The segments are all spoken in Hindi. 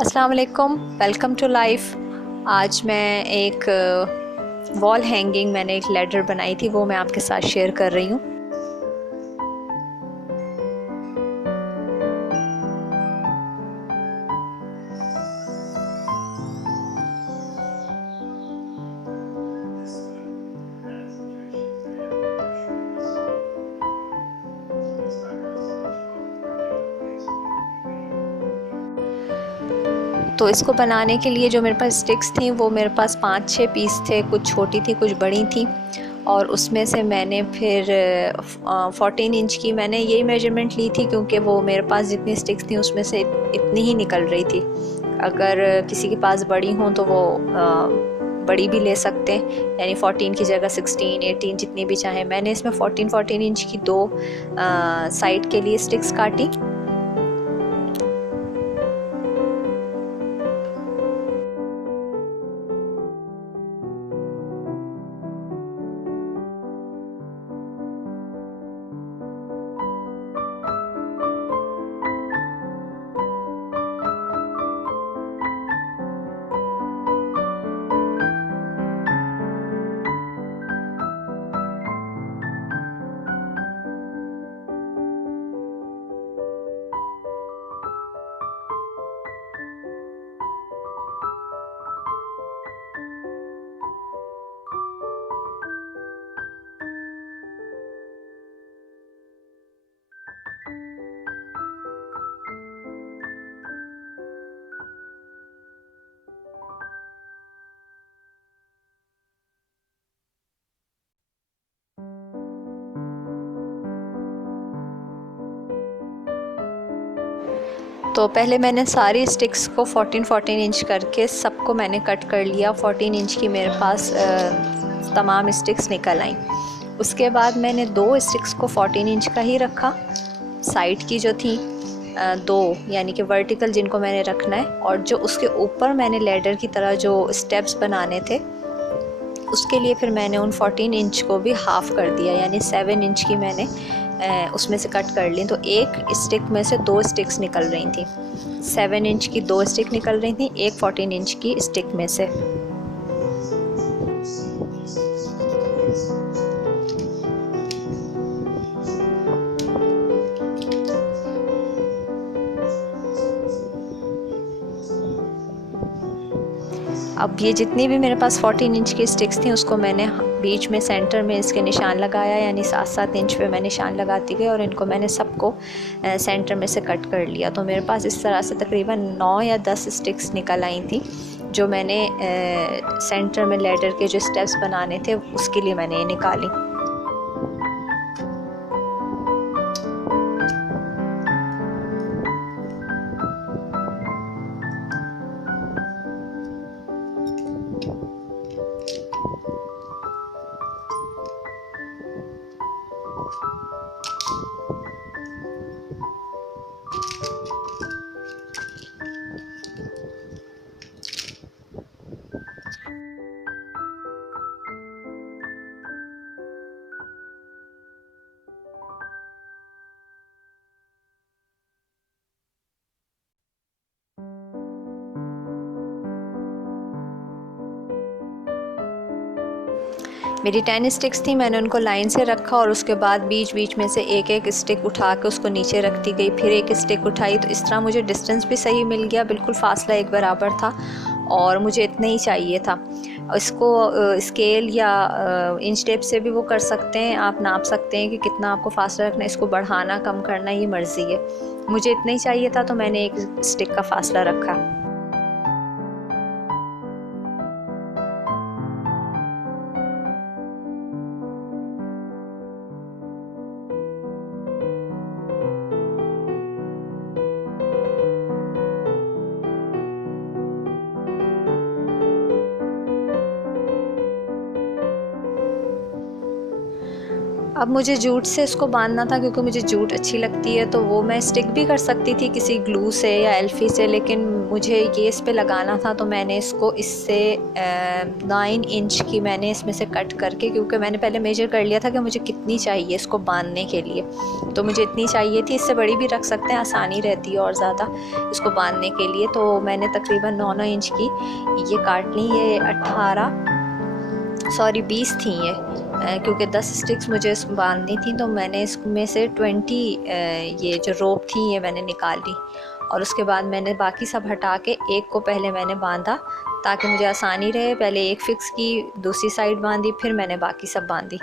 अस्सलाम वालेकुम, वेलकम टू लाइफ। आज मैं एक वॉल हैंगिंग मैंने एक लेडर बनाई थी, वो मैं आपके साथ शेयर कर रही हूँ। तो इसको बनाने के लिए जो मेरे पास स्टिक्स थी वो मेरे पास 5-6 पीस थे, कुछ छोटी थी कुछ बड़ी थी। और उसमें से मैंने फिर 14 इंच की मैंने यही मेजरमेंट ली थी, क्योंकि वो मेरे पास जितनी स्टिक्स थी उसमें से इतनी ही निकल रही थी। अगर किसी के पास बड़ी हों तो वो बड़ी भी ले सकते हैं, यानी 14 की जगह 16, 18 जितनी भी चाहें। मैंने इसमें 14 इंच की दो साइड के लिए स्टिक्स काटी। तो पहले मैंने सारी स्टिक्स को 14 इंच करके सबको मैंने कट कर लिया। 14 इंच की मेरे पास तमाम स्टिक्स निकल आई। उसके बाद मैंने दो स्टिक्स को 14 इंच का ही रखा, साइड की जो थी दो, यानी कि वर्टिकल जिनको मैंने रखना है। और जो उसके ऊपर मैंने लेडर की तरह जो स्टेप्स बनाने थे उसके लिए फिर मैंने उन 14 इंच को भी हाफ़ कर दिया, यानी 7 इंच की मैंने उसमें से कट कर ली। तो एक स्टिक में से दो स्टिक्स निकल रही थी, 7 इंच की दो स्टिक निकल रही थी एक 14 इंच की स्टिक में से। अब ये जितनी भी मेरे पास 14 इंच की स्टिक्स थी उसको मैंने बीच में सेंटर में इसके निशान लगाया, यानी 7-7 इंच पे मैं निशान लगाती गई और इनको मैंने सबको सेंटर में से कट कर लिया। तो मेरे पास इस तरह से तकरीबन 9 या 10 स्टिक्स निकल आई थी, जो मैंने सेंटर में लेडर के जो स्टेप्स बनाने थे उसके लिए मैंने ये निकाली। मेरी 10 स्टिक्स थी, मैंने उनको लाइन से रखा और उसके बाद बीच बीच में से एक एक स्टिक उठा के उसको नीचे रखती गई, फिर एक स्टिक उठाई। तो इस तरह मुझे डिस्टेंस भी सही मिल गया, बिल्कुल फासला एक बराबर था और मुझे इतना ही चाहिए था। इसको स्केल या इंच टेप से भी वो कर सकते हैं, आप नाप सकते हैं कि कितना आपको फासला रखना है, इसको बढ़ाना कम करना ये मर्ज़ी है। मुझे इतना ही चाहिए था तो मैंने एक स्टिक का फासला रखा। अब मुझे जूट से इसको बांधना था, क्योंकि मुझे जूट अच्छी लगती है, तो वो मैं स्टिक भी कर सकती थी किसी ग्लू से या एल्फी से, लेकिन मुझे ये इस पे लगाना था, तो मैंने इसको इससे 9 इंच की मैंने इसमें से कट करके, क्योंकि मैंने पहले मेजर कर लिया था कि मुझे कितनी चाहिए इसको बांधने के लिए, तो मुझे इतनी चाहिए थी। इससे बड़ी भी रख सकते हैं, आसानी रहती है और ज़्यादा इसको बांधने के लिए। तो मैंने तकरीबन 9 इंच की ये काट ली। ये 20 थी ये, क्योंकि 10 स्टिक्स मुझे इसको बांधनी थी, तो मैंने इसमें से 20 ये जो रोप थी ये मैंने निकाल ली, और उसके बाद मैंने बाकी सब हटा के एक को पहले मैंने बांधा ताकि मुझे आसानी रहे। पहले एक फ़िक्स की, दूसरी साइड बांधी, फिर मैंने बाकी सब बांधी।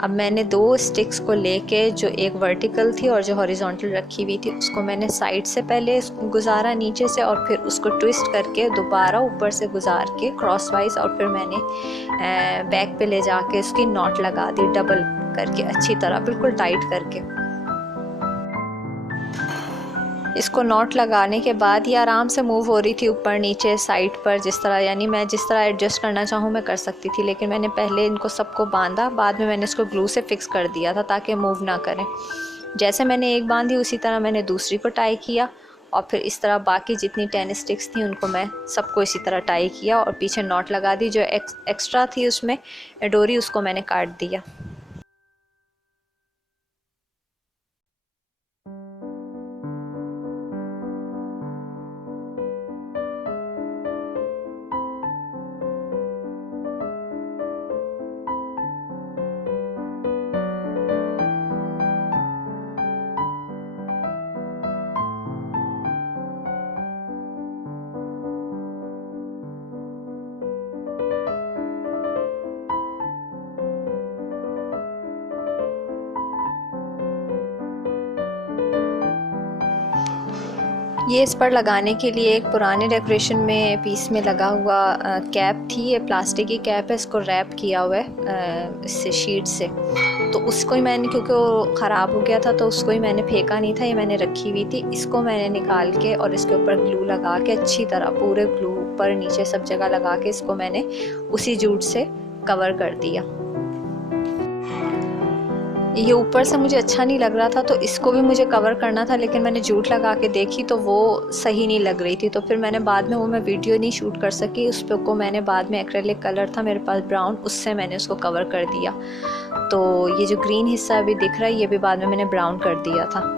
अब मैंने 2 स्टिक्स को लेके, जो एक वर्टिकल थी और जो हॉरिजॉन्टल रखी हुई थी, उसको मैंने साइड से पहले गुजारा नीचे से, और फिर उसको ट्विस्ट करके दोबारा ऊपर से गुजार के क्रॉस वाइज, और फिर मैंने बैक पे ले जाके उसकी नॉट लगा दी डबल करके, अच्छी तरह बिल्कुल टाइट करके। इसको नॉट लगाने के बाद ये आराम से मूव हो रही थी ऊपर नीचे साइड पर, जिस तरह, यानी मैं जिस तरह एडजस्ट करना चाहूँ मैं कर सकती थी, लेकिन मैंने पहले इनको सबको बांधा, बाद में मैंने इसको ग्लू से फिक्स कर दिया था ताकि मूव ना करें। जैसे मैंने एक बांधी उसी तरह मैंने दूसरी को टाई किया, और फिर इस तरह बाकी जितनी 10 स्टिक्स थी उनको मैं सबको इसी तरह टाई किया, और पीछे नॉट लगा दी। जो एक्स्ट्रा थी उसमें डोरी, उसको मैंने काट दिया। ये इस पर लगाने के लिए एक पुराने डेकोरेशन में पीस में लगा हुआ कैप थी। ये प्लास्टिक की कैप है, इसको रैप किया हुआ है इससे, शीट से। तो उसको ही मैंने, क्योंकि वो ख़राब हो गया था, तो उसको ही मैंने फेंका नहीं था, ये मैंने रखी हुई थी। इसको मैंने निकाल के और इसके ऊपर ग्लू लगा के अच्छी तरह, पूरे ग्लू ऊपर नीचे सब जगह लगा के, इसको मैंने उसी जूट से कवर कर दिया। ये ऊपर से मुझे अच्छा नहीं लग रहा था, तो इसको भी मुझे कवर करना था, लेकिन मैंने जूट लगा के देखी तो वो सही नहीं लग रही थी। तो फिर मैंने बाद में, वो मैं वीडियो नहीं शूट कर सकी, उस पर को मैंने बाद में एक्रेलिक कलर था मेरे पास ब्राउन, उससे मैंने उसको कवर कर दिया। तो ये जो ग्रीन हिस्सा अभी दिख रहा है, ये भी बाद में मैंने ब्राउन कर दिया था।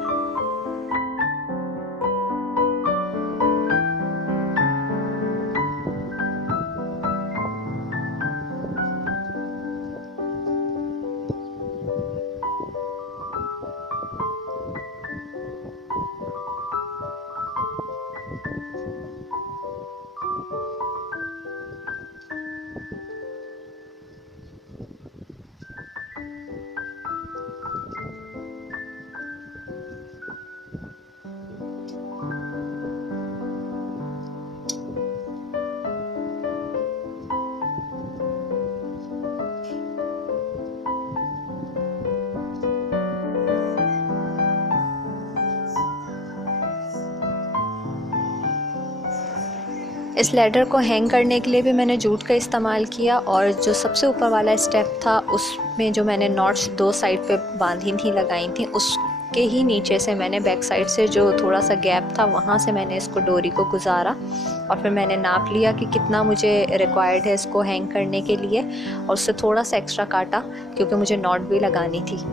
इस लैडर को हैंग करने के लिए भी मैंने जूट का इस्तेमाल किया, और जो सबसे ऊपर वाला स्टेप था उसमें जो मैंने नॉट्स 2 साइड पे बांधी थी, लगाई थी, उसके ही नीचे से मैंने बैक साइड से जो थोड़ा सा गैप था वहाँ से मैंने इसको डोरी को गुजारा, और फिर मैंने नाप लिया कि कितना मुझे रिक्वायर्ड है इसको हैंग करने के लिए, और उससे थोड़ा सा एक्स्ट्रा काटा क्योंकि मुझे नॉट भी लगानी थी।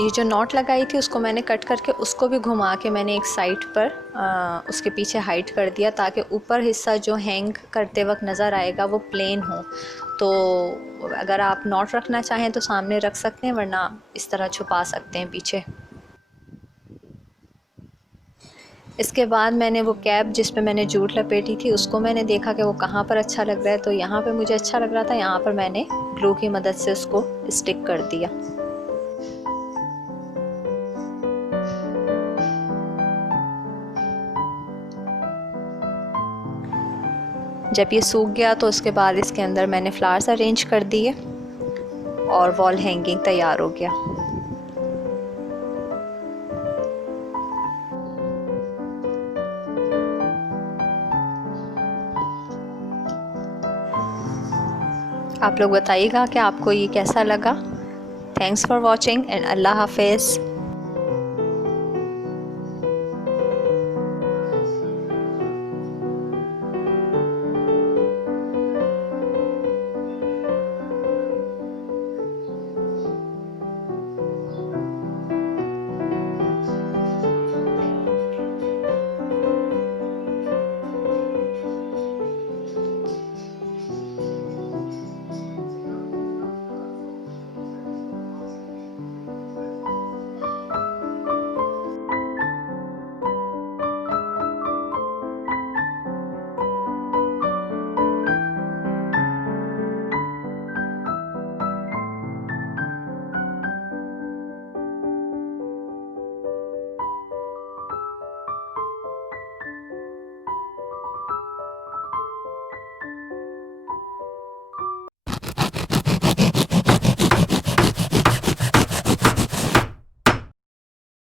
ये जो नॉट लगाई थी उसको मैंने कट करके उसको भी घुमा के मैंने एक साइड पर उसके पीछे हाइट कर दिया, ताकि ऊपर हिस्सा जो हैंग करते वक्त नज़र आएगा वो प्लेन हो। तो अगर आप नॉट रखना चाहें तो सामने रख सकते हैं, वरना इस तरह छुपा सकते हैं पीछे। इसके बाद मैंने वो कैप जिस पे मैंने जूट लपेटी थी उसको मैंने देखा कि वो कहाँ पर अच्छा लग रहा है, तो यहाँ पे मुझे अच्छा लग रहा था, यहाँ पर मैंने ग्लू की मदद से उसको स्टिक कर दिया। जब ये सूख गया तो उसके बाद इसके अंदर मैंने फ्लावर्स अरेंज कर दिए और वॉल हैंगिंग तैयार हो गया। आप लोग बताइएगा कि आपको ये कैसा लगा। थैंक्स फॉर वॉचिंग एंड अल्लाह हाफिज़।